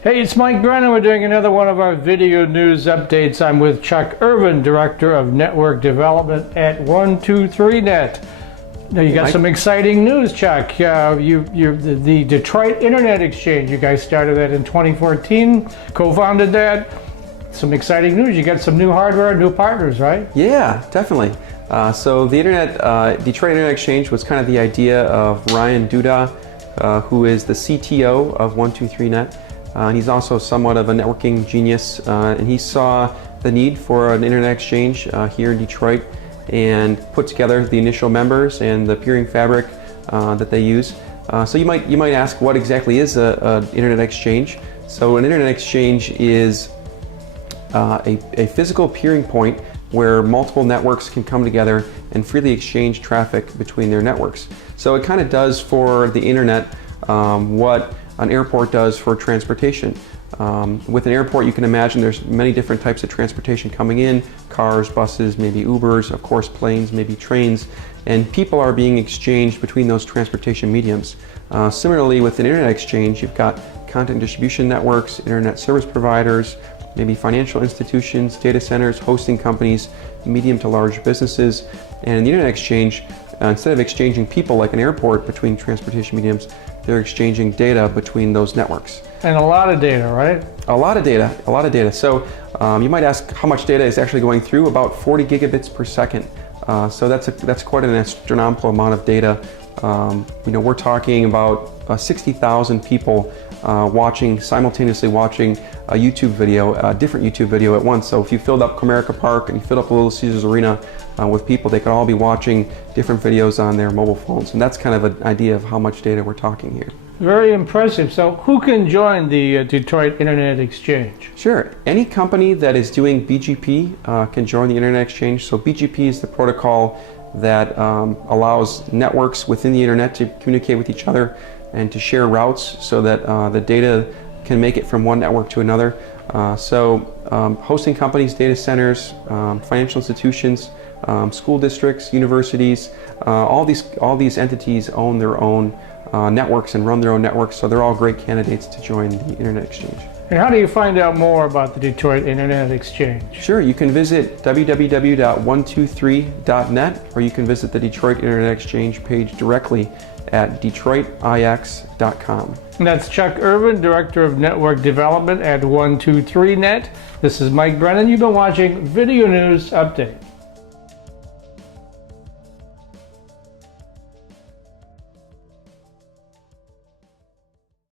Hey, it's Mike Brennan. We're doing another one of our video news updates. I'm with Chuck Irvin, Director of Network Development at 123net. Now you got some exciting news, Chuck. The Detroit Internet Exchange, you guys started that in 2014, co-founded that. Some exciting news. You got some new hardware, new partners, right? Yeah, definitely. So the Detroit Internet Exchange was kind of the idea of Ryan Duda, who is the CTO of 123net. And he's also somewhat of a networking genius, and he saw the need for an internet exchange here in Detroit and put together the initial members and the peering fabric that they use. So you might ask, what exactly is an internet exchange? So an internet exchange is a physical peering point where multiple networks can come together and freely exchange traffic between their networks. So it kind of does for the internet what an airport does for transportation. With an airport, you can imagine there's many different types of transportation coming in: cars, buses, maybe Ubers, of course planes, maybe trains, and people are being exchanged between those transportation mediums. Similarly, with an internet exchange, you've got content distribution networks, internet service providers, maybe financial institutions, data centers, hosting companies, medium to large businesses. And in the internet exchange, instead of exchanging people like an airport between transportation mediums, they're exchanging data between those networks. And a lot of data, right? A lot of data. So you might ask how much data is actually going through. About 40 gigabits per second. So that's quite an astronomical amount of data. We're talking about 60,000 people simultaneously watching a YouTube video, a different YouTube video at once. So if you filled up Comerica Park and you filled up the Little Caesars Arena with people, they could all be watching different videos on their mobile phones. And that's kind of an idea of how much data we're talking here. Very impressive. So who can join the Detroit Internet Exchange? Sure. Any company that is doing BGP can join the Internet Exchange. So BGP is the protocol that allows networks within the internet to communicate with each other and to share routes so that the data can make it from one network to another. Hosting companies, data centers, financial institutions, school districts, universities, all these entities own their own networks and run their own networks, so they're all great candidates to join the Internet Exchange. And how do you find out more about the Detroit Internet Exchange? Sure, you can visit www.123.net, or you can visit the Detroit Internet Exchange page directly at detroitix.com. And that's Chuck Irvin, Director of Network Development at 123net. This is Mike Brennan. You've been watching Video News Update.